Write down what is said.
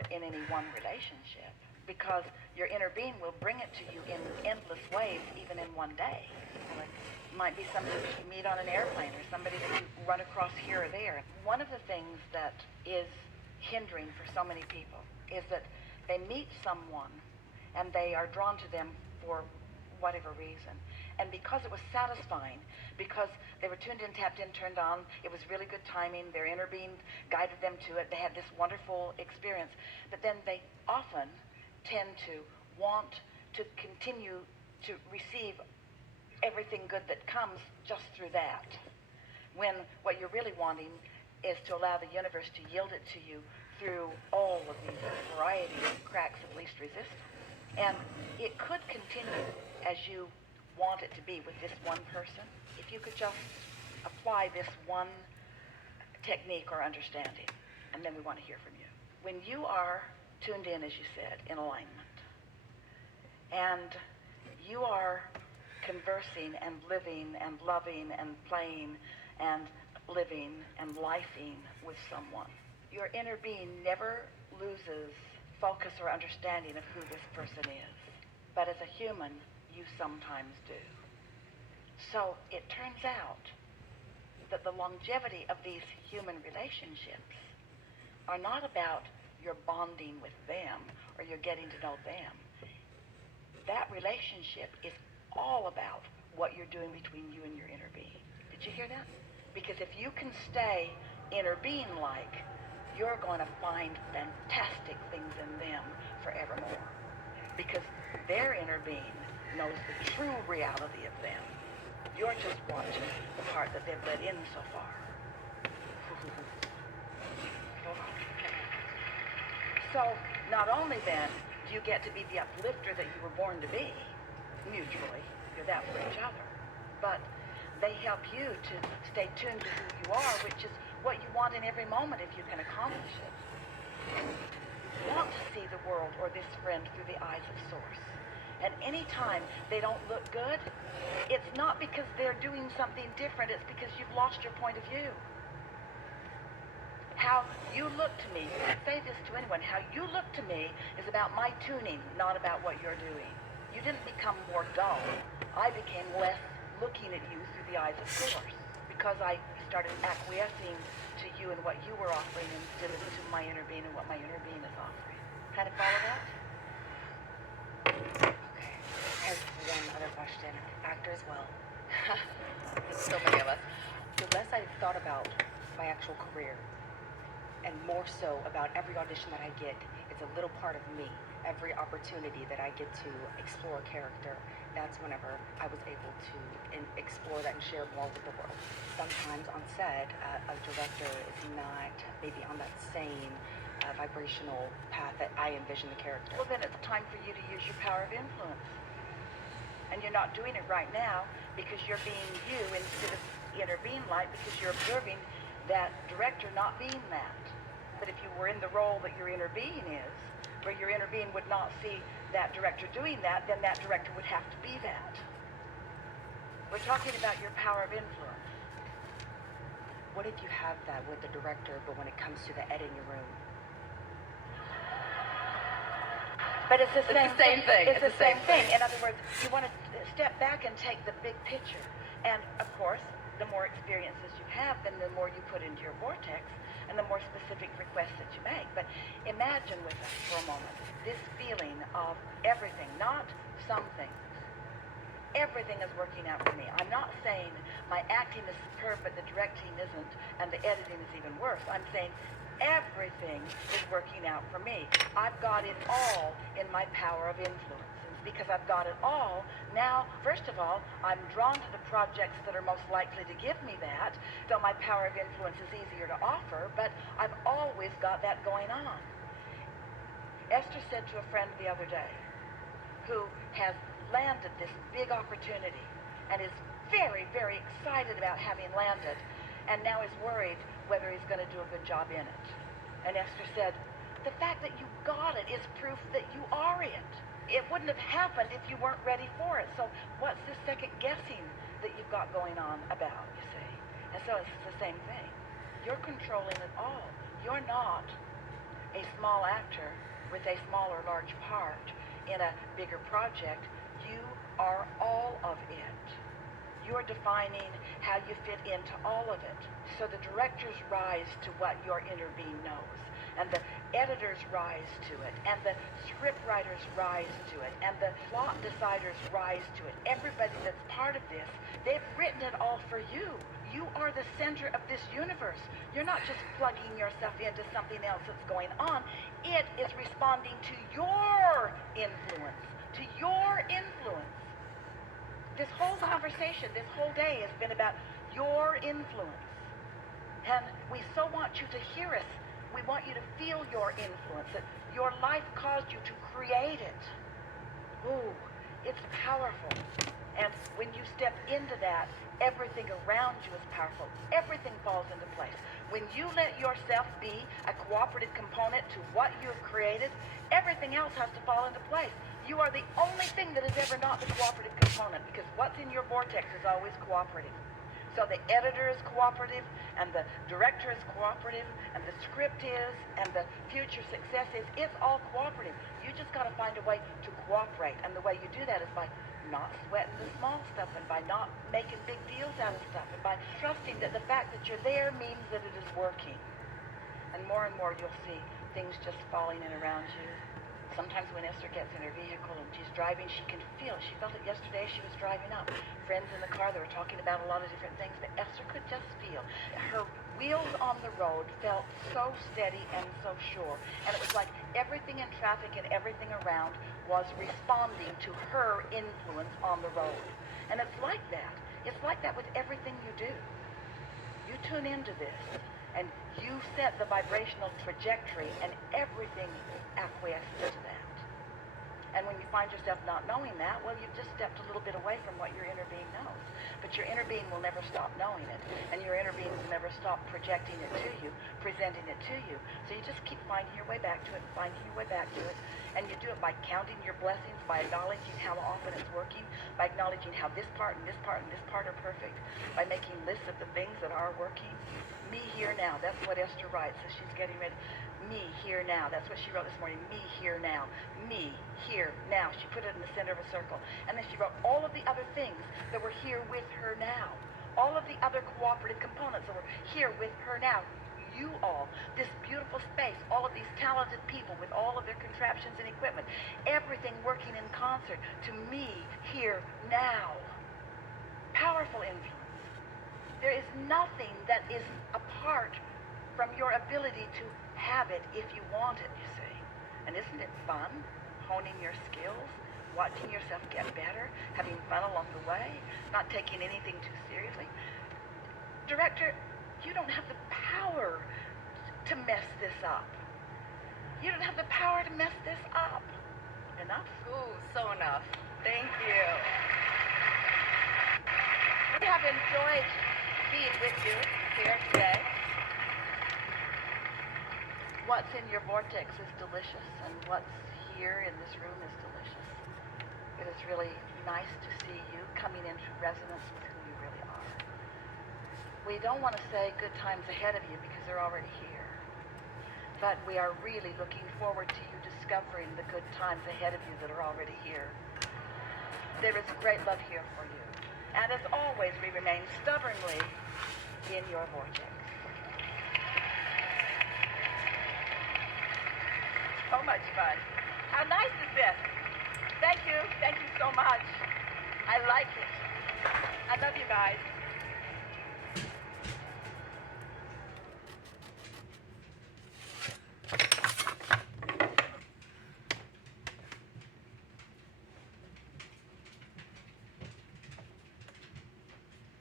it in any one relationship, because your inner being will bring it to you in endless ways, even in one day. Like, it might be somebody that you meet on an airplane or somebody that you run across here or there. One of the things that is hindering for so many people is that they meet someone and they are drawn to them for whatever reason. And because it was satisfying, because they were tuned in, tapped in, turned on, it was really good timing, their inner being guided them to it, they had this wonderful experience, but then they often tend to want to continue to receive everything good that comes just through that, when what you're really wanting is to allow the universe to yield it to you through all of these varieties of cracks of least resistance. And it could continue as you want it to be with this one person, if you could just apply this one technique or understanding, and then we want to hear from you. When you are tuned in, as you said, in alignment, and you are conversing and living and loving and playing and living and lifing with someone, your inner being never loses focus or understanding of who this person is. But as a human, you sometimes do. So it turns out that the longevity of these human relationships are not about your bonding with them or you're getting to know them. That relationship is all about what you're doing between you and your inner being. Did you hear that? Because if you can stay inner being-like, you're going to find fantastic things in them forevermore. Because their inner being knows the true reality of them. You're just watching the part that they've let in so far. So not only then do you get to be the uplifter that you were born to be, mutually, you're that for each other, but they help you to stay tuned to who you are, which is what you want in every moment if you can accomplish it. You want to see the world or this friend through the eyes of Source. And anytime they don't look good, it's not because they're doing something different, it's because you've lost your point of view. How you look to me, you can say this to anyone, how you look to me is about my tuning, not about what you're doing. You didn't become more dull. I became less looking at you through the eyes of Source, because I started acquiescing to you and what you were offering instead of to my inner being and what my inner being is offering. Kind of follow that? Okay. I have one other question. Actor as well. There's so many of us. The less I've thought about my actual career, and more so about every audition that I get, it's a little part of me. Every opportunity that I get to explore a character, that's whenever I was able to explore that and share more with the world. Sometimes on set, a director is not maybe on that same vibrational path that I envision the character. Well, then it's time for you to use your power of influence. And you're not doing it right now because you're being you instead of inner being light, because you're observing that director not being that. But if you were in the role that your inner being is, where your inner being would not see that director doing that, then that director would have to be that. We're talking about your power of influence. What if you have that with the director, but when it comes to the editing room? But it's the same thing. It's the same thing. In other words, you want to step back and take the big picture. And of course, the more experiences you have, then the more you put into your vortex, and the more specific requests that you make. But imagine with us for a moment this feeling of everything, not some things. Everything is working out for me. I'm not saying my acting is superb, but the directing isn't, and the editing is even worse. I'm saying everything is working out for me. I've got it all in my power of influence. Because I've got it all, now, first of all, I'm drawn to the projects that are most likely to give me that, so my power of influence is easier to offer, but I've always got that going on. Esther said to a friend the other day, who has landed this big opportunity and is very, very excited about having landed, and now is worried whether he's going to do a good job in it. And Esther said, the fact that you got it is proof that you are it. It wouldn't have happened if you weren't ready for it. So what's this second guessing that you've got going on about, you see? And so it's the same thing. You're controlling it all. You're not a small actor with a small or large part in a bigger project, you are all of it. You are defining how you fit into all of it. So the directors rise to what your inner being knows, and the editors rise to it, and the script writers rise to it, and the plot deciders rise to it. Everybody that's part of this, they've written it all for you. You are the center of this universe. You're not just plugging yourself into something else that's going on. It is responding to your influence, to your influence. This whole conversation, this whole day has been about your influence. And we so want you to hear us. We want you to feel your influence, that your life caused you to create it. Ooh, it's powerful. And when you step into that, everything around you is powerful. Everything falls into place. When you let yourself be a cooperative component to what you've created, everything else has to fall into place. You are the only thing that is ever not the cooperative component, because what's in your vortex is always cooperative. So the editor is cooperative, and the director is cooperative, and the script is, and the future success is. It's all cooperative. You just got to find a way to cooperate. And the way you do that is by not sweating the small stuff, and by not making big deals out of stuff, and by trusting that the fact that you're there means that it is working. And more you'll see things just falling in around you. Sometimes when Esther gets in her vehicle and she's driving, she can feel it. She felt it yesterday. She was driving up. Friends in the car, they were talking about a lot of different things, but Esther could just feel. Her wheels on the road felt so steady and so sure. And it was like everything in traffic and everything around was responding to her influence on the road. And it's like that. It's like that with everything you do. You tune into this, and you set the vibrational trajectory, and everything acquiesces to that. And when you find yourself not knowing that, well, you've just stepped a little bit away from what your inner being knows. But your inner being will never stop knowing it, and your inner being will never stop projecting it to you, presenting it to you. So you just keep finding your way back to it, and finding your way back to it, and you do it by counting your blessings, by acknowledging how often it's working, by acknowledging how this part and this part and this part are perfect, by making lists of the things that are working. Me here now, that's what Esther writes as she's getting ready. Me here now, that's what she wrote this morning. Me here now. Me here now. She put it in the center of a circle. And then she wrote all of the other things that were here with her now. All of the other cooperative components that were here with her now. You all, this beautiful space, all of these talented people with all of their contraptions and equipment, everything working in concert to me here now. Powerful influence. There is nothing that is apart from your ability to have it if you want it, you see. And isn't it fun, honing your skills, watching yourself get better, having fun along the way, not taking anything too seriously? Director, you don't have the power to mess this up. You don't have the power to mess this up. Enough? Ooh, so enough. Thank you. We have enjoyed being with you here today. What's in your vortex is delicious, and what's here in this room is delicious. It is really nice to see you coming into resonance with who you really are. We don't want to say good times ahead of you because they're already here. But we are really looking forward to you discovering the good times ahead of you that are already here. There is great love here for you. And as always, we remain stubbornly in your vortex. So much fun. How nice is this? Thank you so much. I like it. I love you guys.